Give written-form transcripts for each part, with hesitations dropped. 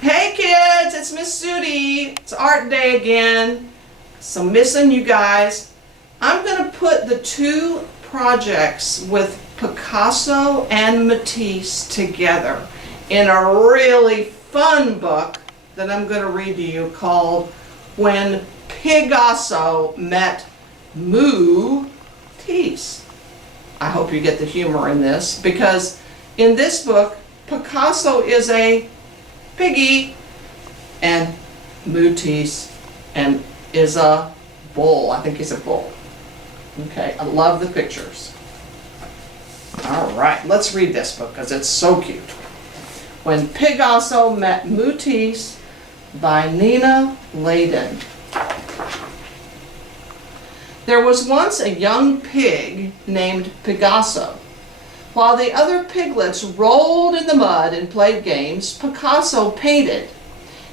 Hey kids, it's Miss Sudie. It's art day again. So missing you guys. I'm going to put the two projects with Picasso and Mootisse together in a really fun book that I'm going to read to you called When Pigasso Met Mootisse. I hope you get the humor in this, because in this book Picasso is a piggy and Mootisse and is a bull. I think he's a bull. Okay, I love the pictures. All right, let's read this book because it's so cute. When Pigasso Met Mootisse by Nina Laden. There was once a young pig named Pigasso. While the other piglets rolled in the mud and played games, Picasso painted.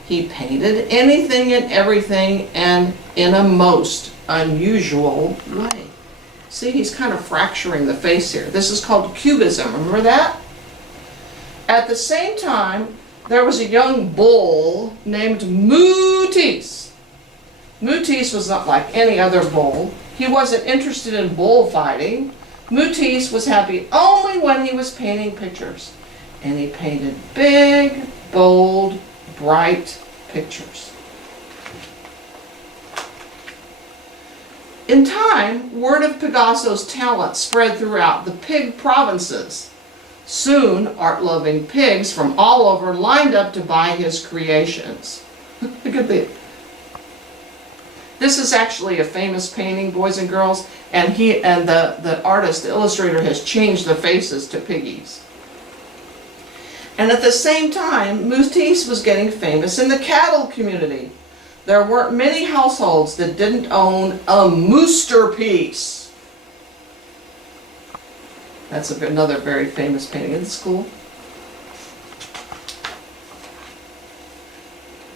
He painted anything and everything, and in a most unusual way. See, he's kind of fracturing the face here. This is called cubism, remember that? At the same time, there was a young bull named Mootisse. Mootisse was not like any other bull. He wasn't interested in bullfighting. Mootisse was happy only when he was painting pictures. And he painted big, bold, bright pictures. In time, word of Picasso's talent spread throughout the pig provinces. Soon, art-loving pigs from all over lined up to buy his creations. Look at this. This is actually a famous painting, boys and girls, and the artist, the illustrator, has changed the faces to piggies. And at the same time, Mootisse was getting famous in the cattle community. There weren't many households that didn't own a moosterpiece. That's another very famous painting in school.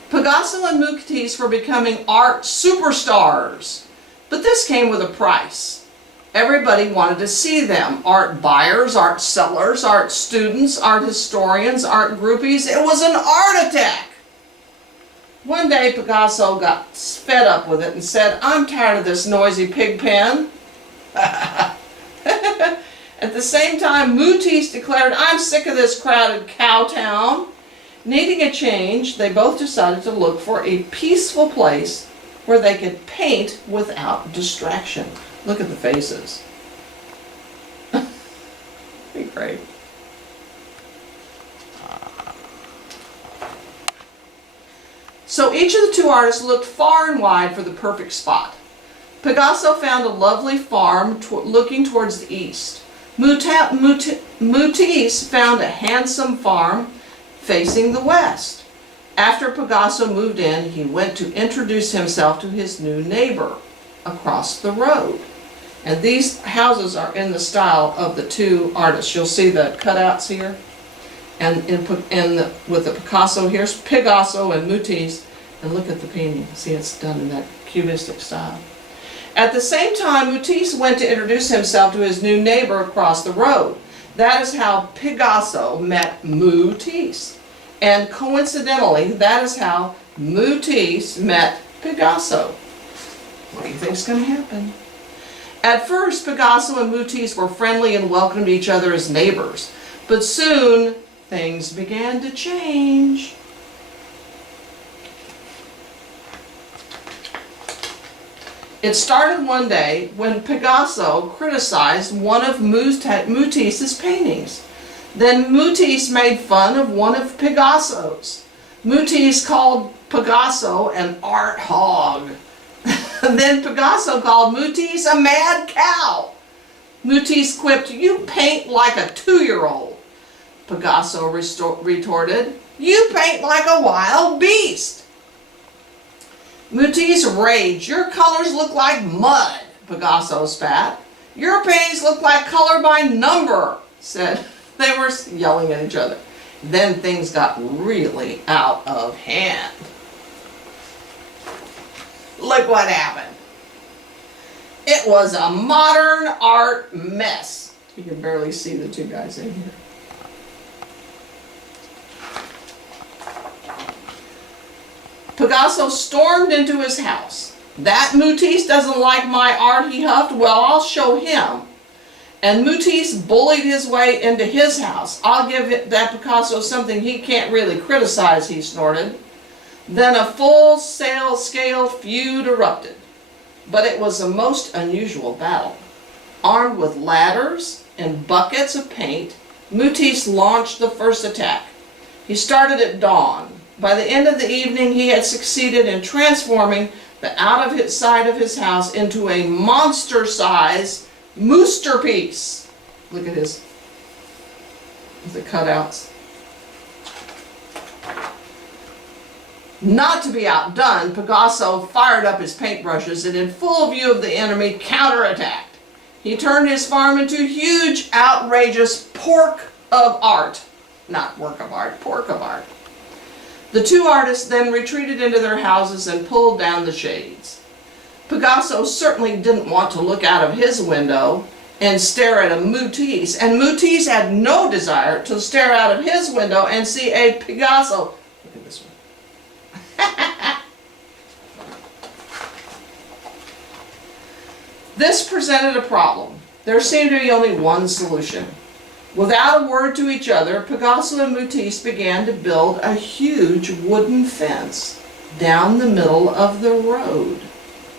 Pigasso and Mootisse were becoming art superstars, but this came with a price. Everybody wanted to see them. Art buyers, art sellers, art students, art historians, art groupies. It was an art attack. One day Picasso got fed up with it and said, "I'm tired of this noisy pig pen." At the same time, Mootisse declared, "I'm sick of this crowded cow town." Needing a change, they both decided to look for a peaceful place where they could paint without distraction. Look at the faces. Great. So each of the two artists looked far and wide for the perfect spot. Picasso found a lovely farm looking towards the east. Mootisse found a handsome farm facing the west. After Picasso moved in, he went to introduce himself to his new neighbor across the road. And these houses are in the style of the two artists. You'll see the cutouts here. And with the Picasso, here's Pigasso and Mootisse. And look at the painting. See, it's done in that cubistic style. At the same time, Mootisse went to introduce himself to his new neighbor across the road. That is how Pigasso met Mootisse. And coincidentally, that is how Mootisse met Pigasso. What do you think is going to happen? At first, Picasso and Mootisse were friendly and welcomed each other as neighbors. But soon, things began to change. It started one day when Pigasso criticized one of Mootisse's paintings. Then Mootisse made fun of one of Pigasso's. Mootisse called Pigasso an art hog. Then Pigasso called Mootisse a mad cow. Mootisse quipped, "You paint like a 2-year-old. Pigasso retorted, "You paint like a wild beast." Mootisse raged, "Your colors look like mud," Pigasso spat. "Your paintings look like color by number," said. They were yelling at each other. Then things got really out of hand. Look what happened. It was a modern art mess. You can barely see the two guys in here. Pigasso stormed into his house. "That Mootisse doesn't like my art," he huffed. "Well, I'll show him." And Mootisse bullied his way into his house. "I'll give that Picasso something he can't really criticize," he snorted. Then a full-scale feud erupted. But it was a most unusual battle. Armed with ladders and buckets of paint, Mootisse launched the first attack. He started at dawn. By the end of the evening, he had succeeded in transforming the side of his house into a monster-sized moosterpiece. Look at the cutouts. Not to be outdone, Pigasso fired up his paintbrushes and in full view of the enemy counterattacked. He turned his farm into a huge, outrageous pork of art. Not work of art, pork of art. The two artists then retreated into their houses and pulled down the shades. Pigasso certainly didn't want to look out of his window and stare at a Mootisse, and Mootisse had no desire to stare out of his window and see a Pigasso. Look at this one. This presented a problem. There seemed to be only one solution. Without a word to each other, Pigasso and Mootisse began to build a huge wooden fence down the middle of the road.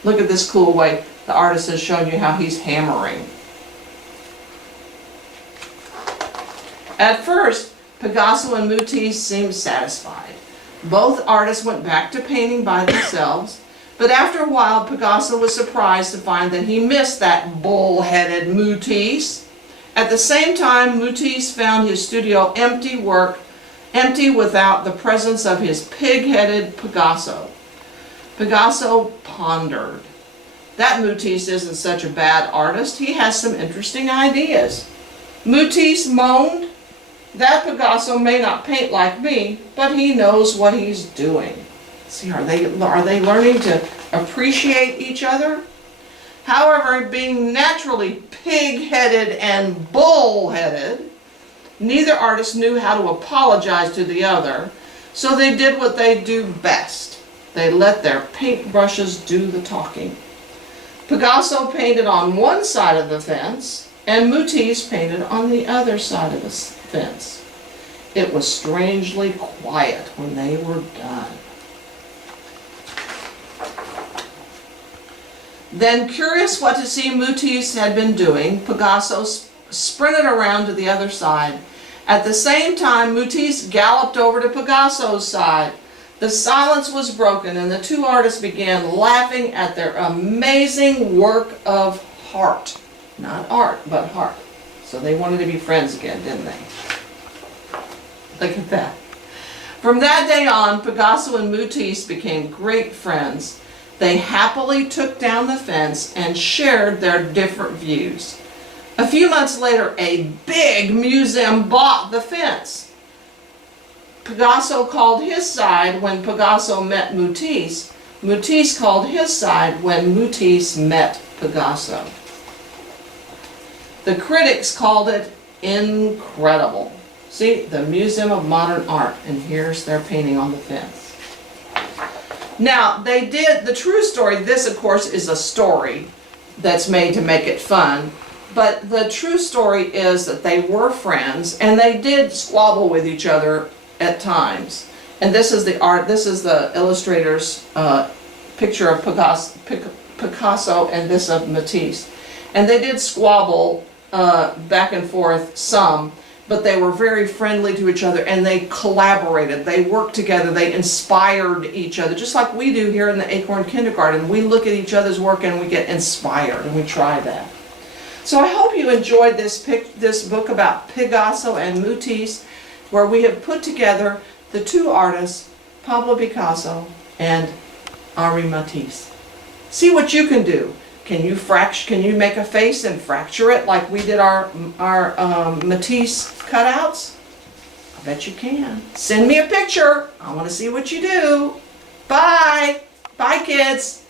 Look at this cool way the artist has shown you how he's hammering. At first, Pigasso and Mootisse seemed satisfied. Both artists went back to painting by themselves, but after a while Pigasso was surprised to find that he missed that bull-headed Mootisse. At the same time, Mootisse found his studio empty without the presence of his pig-headed Pigasso. Pigasso pondered. That Mootisse isn't such a bad artist. He has some interesting ideas. Mootisse moaned. That Pigasso may not paint like me, but he knows what he's doing. See, are they learning to appreciate each other? However, being naturally pig-headed and bull-headed, neither artist knew how to apologize to the other, so they did what they do best. They let their paintbrushes do the talking. Pigasso painted on one side of the fence, and Mootisse painted on the other side of the fence. It was strangely quiet when they were done. Then, curious what to see Mootisse had been doing, Pigasso sprinted around to the other side. At the same time, Mootisse galloped over to Pigasso's side. The silence was broken, and the two artists began laughing at their amazing work of heart. Not art, but heart. So they wanted to be friends again, didn't they? Look at that. From that day on, Pigasso and Mootisse became great friends. They happily took down the fence and shared their different views. A few months later, a big museum bought the fence. Pigasso called his side when Pigasso met Mootisse. Mootisse called his side when Mootisse met Pigasso. The critics called it incredible. See, the Museum of Modern Art, and here's their painting on the fence. Now, they did, the true story, this of course is a story that's made to make it fun, but the true story is that they were friends, and they did squabble with each other at times. And this is the art, this is the illustrator's picture of Picasso and this of Mootisse. And they did squabble back and forth some, but they were very friendly to each other, and they collaborated, they worked together, they inspired each other, just like we do here in the Acorn Kindergarten. We look at each other's work and we get inspired, and we try that. So I hope you enjoyed this book about Pigasso and Mootisse, where we have put together the two artists, Pablo Picasso and Henri Mootisse. See what you can do. Can you make a face and fracture it like we did our Mootisse cutouts? I bet you can. Send me a picture. I want to see what you do. Bye. Bye, kids.